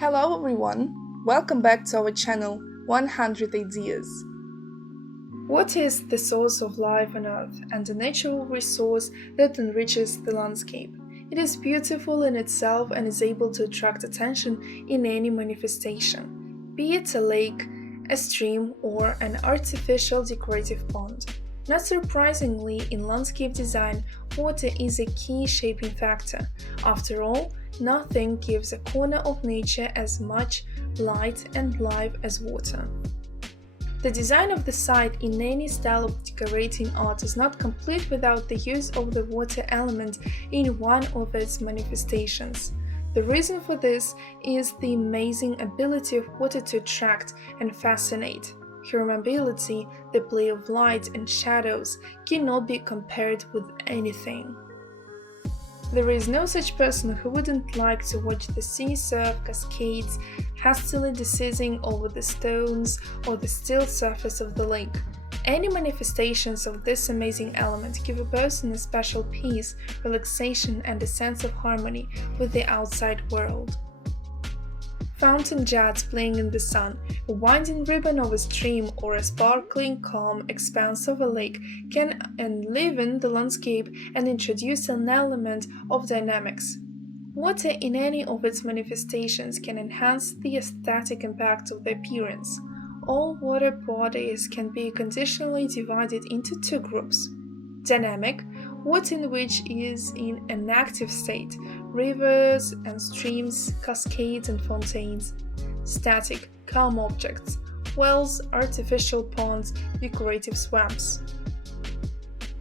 Hello everyone, welcome back to our channel 100 Ideas. What is the source of life on Earth and a natural resource that enriches the landscape? It is beautiful in itself and is able to attract attention in any manifestation, be it a lake, a stream, or an artificial decorative pond. Not surprisingly, in landscape design, water is a key shaping factor. After all, nothing gives a corner of nature as much light and life as water. The design of the site in any style of decorating art is not complete without the use of the water element in one of its manifestations. The reason for this is the amazing ability of water to attract and fascinate. Her ability, the play of light and shadows, cannot be compared with anything. There is no such person who wouldn't like to watch the sea surf cascades hastily descending over the stones or the still surface of the lake. Any manifestations of this amazing element give a person a special peace, relaxation, and a sense of harmony with the outside world. Fountain jets playing in the sun, a winding ribbon of a stream, or a sparkling, calm expanse of a lake can enliven the landscape and introduce an element of dynamics. Water in any of its manifestations can enhance the aesthetic impact of the appearance. All water bodies can be conditionally divided into two groups: dynamic, water in which is in an active state, rivers and streams, cascades and fountains; static, calm objects, wells, artificial ponds, decorative swamps.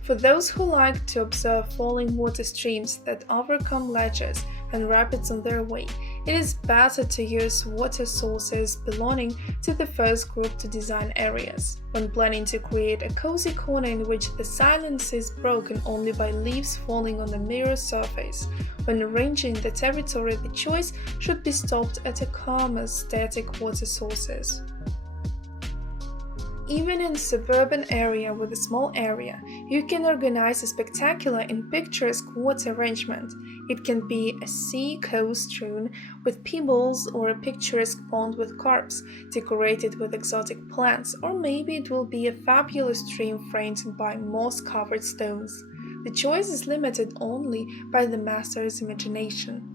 For those who like to observe falling water streams that overcome ledges and rapids on their way, it is better to use water sources belonging to the first group to design areas. When planning to create a cozy corner in which the silence is broken only by leaves falling on a mirror surface, when arranging the territory, the choice should be stopped at a calmer static water sources. Even in a suburban area with a small area, you can organize a spectacular and picturesque water arrangement. It can be a sea coast strewn with pebbles, or a picturesque pond with carps decorated with exotic plants, or maybe it will be a fabulous stream framed by moss-covered stones. The choice is limited only by the master's imagination.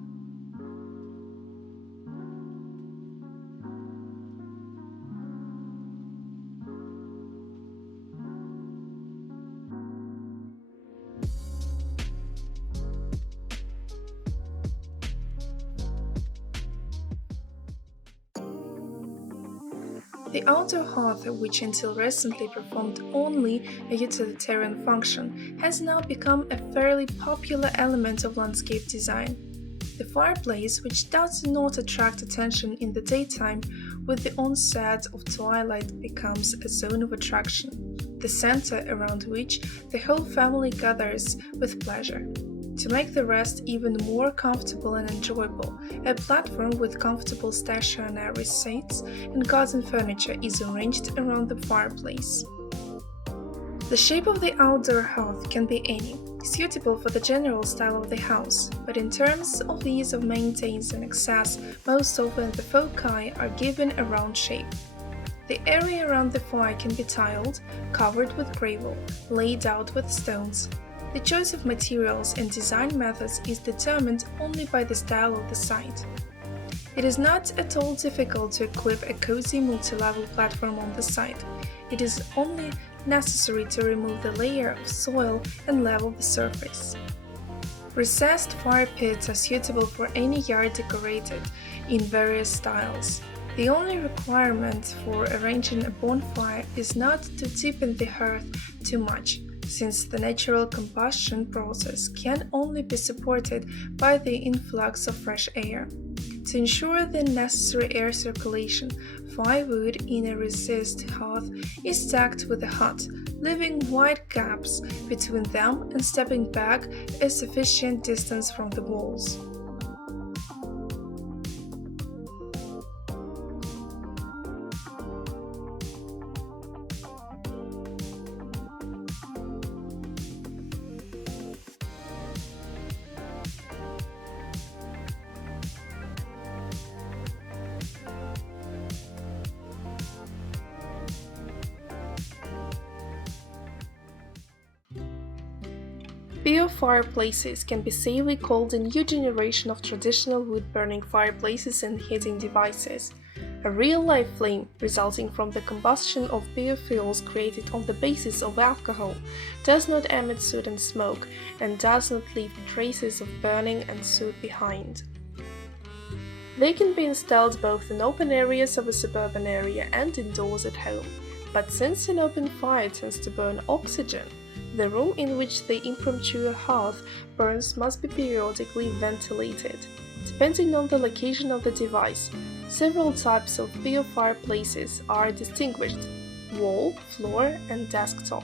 The outdoor hearth, which until recently performed only a utilitarian function, has now become a fairly popular element of landscape design. The fireplace, which does not attract attention in the daytime, with the onset of twilight becomes a zone of attraction, the center around which the whole family gathers with pleasure. To make the rest even more comfortable and enjoyable, a platform with comfortable stationary seats and garden furniture is arranged around the fireplace. The shape of the outdoor hearth can be any, suitable for the general style of the house, but in terms of ease of maintenance and access, most often the foci are given a round shape. The area around the fire can be tiled, covered with gravel, laid out with stones. The choice of materials and design methods is determined only by the style of the site. It is not at all difficult to equip a cozy multi-level platform on the site. It is only necessary to remove the layer of soil and level the surface. Recessed fire pits are suitable for any yard decorated in various styles. The only requirement for arranging a bonfire is not to deepen the hearth too much, since the natural combustion process can only be supported by the influx of fresh air. To ensure the necessary air circulation, firewood in a recessed hearth is stacked with a hut, leaving wide gaps between them and stepping back a sufficient distance from the walls. Biofireplaces can be safely called a new generation of traditional wood-burning fireplaces and heating devices. A real-life flame, resulting from the combustion of biofuels created on the basis of alcohol, does not emit soot and smoke, and does not leave traces of burning and soot behind. They can be installed both in open areas of a suburban area and indoors at home, but since an open fire tends to burn oxygen, the room in which the impromptu hearth burns must be periodically ventilated. Depending on the location of the device, several types of biofireplaces are distinguished: wall, floor, and desktop.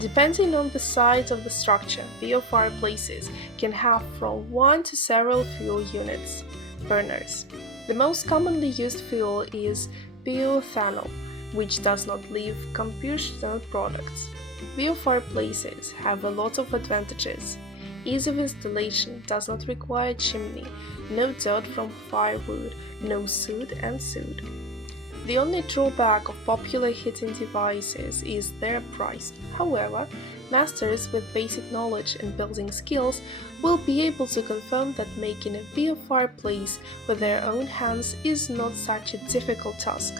Depending on the size of the structure, biofireplaces can have from one to several fuel units. Burners. The most commonly used fuel is bioethanol, which does not leave combustion products. Biofireplaces have a lot of advantages. Ease of installation, does not require chimney, no dirt from firewood, no soot and soot. The only drawback of popular heating devices is their price. However, masters with basic knowledge and building skills will be able to confirm that making a biofireplace with their own hands is not such a difficult task.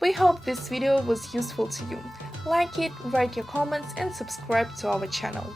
We hope this video was useful to you. Like it, write your comments and subscribe to our channel.